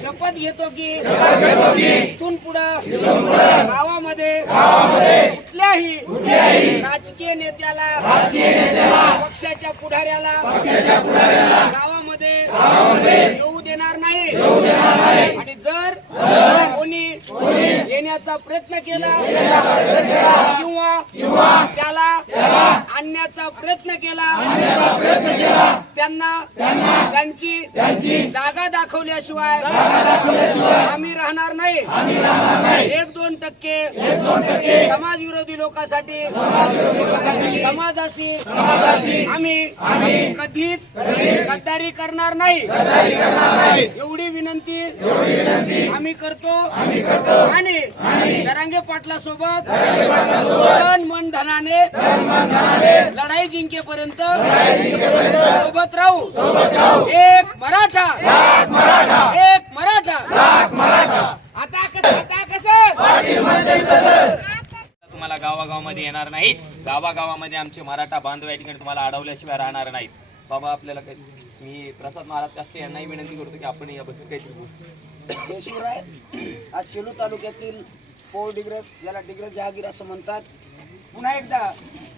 शपथ घेतो की इथून पुढं गावामध्ये कुठल्याही राजकीय नेत्याला पक्षाच्या पुढाऱ्याला गावामध्ये येऊ देणार नाही. आणि जर कोणी येण्याचा प्रयत्न केला किंवा त्याला आणण्याचा प्रयत्न केला त्यांना त्यांची जागा दाखवल्याशिवाय आम्ही राहणार नाही. एक दोन टक्के समाज विरोधी लोकांसाठी समाजाशी आम्ही कधीच गद्दारी करणार नाही. एवढी विनंती आम्ही करतो. आणि जरांगे पाटला सोबत तन मन धनाने लढाई जिंकेपर्यंत सोबत राहू. एक मराठा. एक मराठा. आता कसं आता कसं? तुम्हाला गावागावामध्ये येणार नाहीत. गावागावामध्ये आमचे मराठा बांधव या ठिकाणी तुम्हाला अडवल्याशिवाय राहणार नाहीत. बाबा आपल्याला काही मी प्रसाद महाराज काष्टे यांनाही विनंती करतो की आपण याबद्दल काहीतरी बोलू. जयशिवराय आज सेलू तालुक्यातील पौळ डिग्रस याला डिग्रस जहागीर असं म्हणतात. पुन्हा एकदा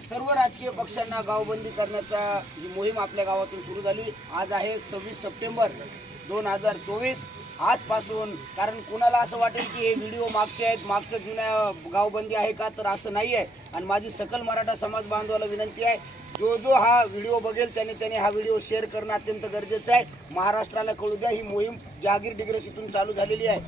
सर्व राजकीय पक्षांना गावबंदी करण्याचा ही मोहीम आपल्या गावातून सुरू झाली. आज आहे सव्वीस सप्टेंबर दोन हजार चोवीस. आजपासून कारण कुणाला असं वाटेल की हे व्हिडिओ मागचे आहेत मागच्या जुन्या गावबंदी आहे का तर असं नाही आहे आणि माझी सकल मराठा समाज बांधवाला विनंती आहे जो जो हा व्हिडिओ बघेल त्याने त्याने हा व्हिडिओ शेअर करणं अत्यंत गरजेचं आहे. महाराष्ट्राला कळू द्या ही मोहीम जहागीर डिग्रस इथून चालू झालेली आहे.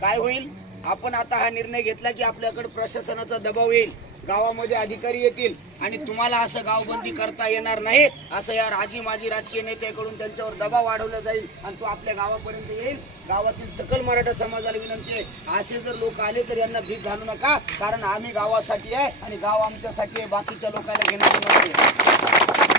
काय होईल? आपण आता हा निर्णय घेतला की आपल्याकडे प्रशासनाचा दबाव येईल. गावामध्ये अधिकारी येतील आणि तुम्हाला असं गावबंदी करता येणार नाही असं या राजी माजी राजकीय नेत्याकडून त्यांच्यावर दबाव वाढवला जाईल आणि तो आपल्या गावापर्यंत येईल. गावातील सकल मराठा समाजाला विनंती आहे असे जर लोक आले तर यांना भीक घालू नका कारण आम्ही गावासाठी आहे आणि गाव आमच्यासाठी आहे बाकीच्या लोकांना घेणार नाही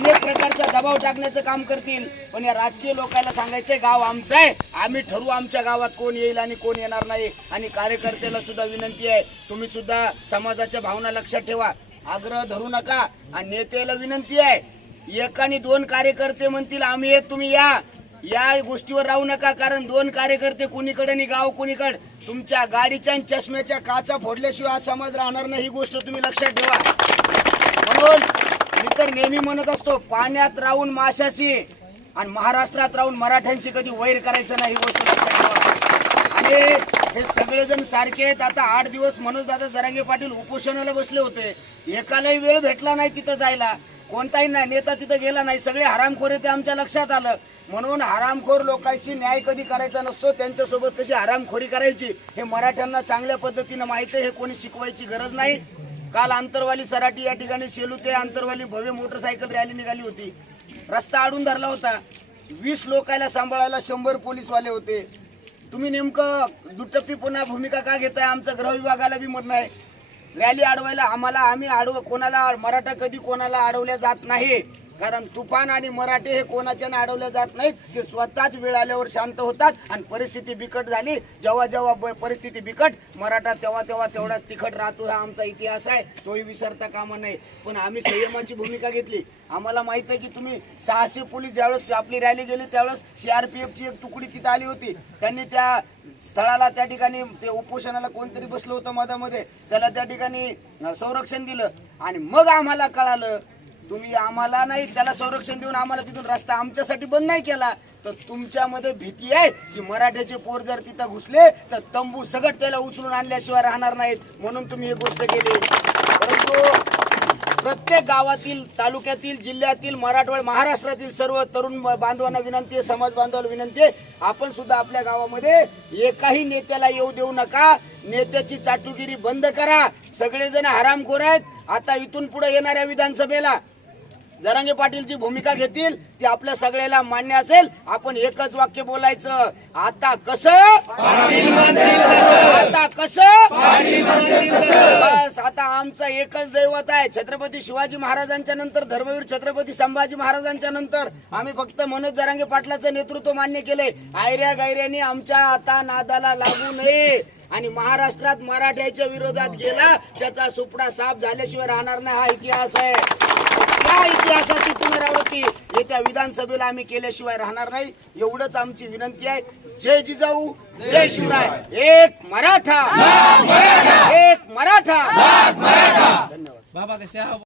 अनेक प्रकारचा दबाव टाकण्याचं काम करतील. पण या राजकीय लोकांना सांगायचंय गाव आमचं आहे. आम्ही ठरवू आमच्या गावात कोण येईल आणि कोण येणार नाही. आणि कार्यकर्त्याला सुद्धा विनंती आहे तुम्ही सुद्धा समाजाच्या भावना लक्षात ठेवा. आग्रह धरू नका. आणि नेत्याला विनंती आहे एक आणि दोन कार्यकर्ते म्हणतील आम्ही एक तुम्ही या. या गोष्टीवर राहू नका कारण दोन कार्यकर्ते कुणीकडे आणि गाव कुणीकडे. तुमच्या गाडीच्या आणि चष्म्याच्या काचा फोडल्याशिवाय समाज राहणार नाही ही गोष्ट तुम्ही लक्षात ठेवा. म्हणून मी तर नेहमी म्हणत असतो पाण्यात राहून माशाशी आणि महाराष्ट्रात राहून मराठ्यांशी कधी वैर करायचं नाही ही गोष्ट आणि हे सगळेजण सारखे आहेत. आता आठ दिवस मनोज दादा जरांगे पाटील उपोषणाला बसले होते. एकालाही वेळ भेटला नाही तिथं जायला. कोणताही नाही नेता तिथं गेला नाही. सगळे हरामखोर ते आमच्या लक्षात आलं. म्हणून हरामखोर लोकांशी न्याय कधी करायचा नसतो. त्यांच्यासोबत कशी हरामखोरी करायची हे मराठ्यांना चांगल्या पद्धतीनं माहिती आहे. हे कोणी शिकवायची गरज नाही. काल आंतरवाली सराटी या ठिकाणी सेलू ते आंतरवाली भव्य मोटरसायकल रॅली निघाली होती. रस्ता अडून धरला होता. वीस लोकायला सांभाळायला शंभर पोलीसवाले होते. तुम्ही नेमकं दुटप्पीपणा भूमिका का घेताय? आमचं गृह विभागाला बी म्हणणं आहे. रॅली अडवायला आम्हाला आम्ही अडव कोणाला मराठा कधी कोणाला अडवल्या जात नाही. कारण तुफान आणि मराठे हे कोणाच्यानं अडवले जात नाहीत? ते स्वतःच वेळ आल्यावर शांत होतात आणि परिस्थिती बिकट झाली. जेव्हा जेव्हा परिस्थिती बिकट मराठा तेव्हा तेव्हा तेवढाच तिखट राहतो हा आमचा इतिहास आहे. तोही विसरता कामा नाही पण आम्ही संयमाची भूमिका घेतली. आम्हाला माहीत आहे की तुम्ही सहाशे पोलीस ज्यावेळेस आपली रॅली गेली त्यावेळेस सीआरपीएफची एक तुकडी तिथं आली होती. त्यांनी त्या स्थळाला त्या ठिकाणी ते उपोषणाला कोणतरी बसलं होतं मधामध्ये. त्याला त्या ठिकाणी संरक्षण दिलं. आणि मग आम्हाला कळालं तुम्ही आम्हाला नाही त्याला संरक्षण देऊन आम्हाला तिथून रस्ता आमच्यासाठी बंद नाही केला. तर तुमच्यामध्ये भीती आहे की मराठ्याचे पोर जर तिथं घुसले तर तंबू सगळं त्याला उचलून आणल्याशिवाय राहणार नाहीत. म्हणून तुम्ही ही गोष्ट केली. परंतु प्रत्येक गावातील तालुक्यातील जिल्ह्यातील मराठवाड महाराष्ट्रातील सर्व तरुण बांधवांना विनंती आहे समाज बांधवाला विनंती आहे आपण सुद्धा आपल्या गावामध्ये एकाही नेत्याला येऊ देऊ नका. नेत्याची चाटुगिरी बंद करा. सगळेजण हरामखोर आहेत. आता इथून पुढे येणाऱ्या विधानसभेला जरांगे पाटील जी भूमिका घेतील ती आपल्या सगळ्याला मान्य असेल. आपण एकच वाक्य बोलायचं आता कस? आता कस? बस आता आमचं एकच दैवत आहे छत्रपती शिवाजी महाराजांच्या नंतर धर्मवीर छत्रपती संभाजी महाराजांच्या नंतर. आम्ही फक्त मनोज जरांगे पाटलाचं नेतृत्व मान्य केले आयऱ्या गायऱ्याने आमच्या आता नादाला लागू नये. आणि महाराष्ट्रात मराठ्याच्या विरोधात गेला त्याचा सुपडा साफ झाल्याशिवाय राहणार नाही हा इतिहास आहे. या इतिहासाची पुनरावृत्ती येत्या विधानसभेला आम्ही केल्याशिवाय राहणार नाही. एवढंच आमची विनंती आहे. जय जिजाऊ जय शिवराय. एक मराठा. एक मराठा. धन्यवाद. बाबा कशा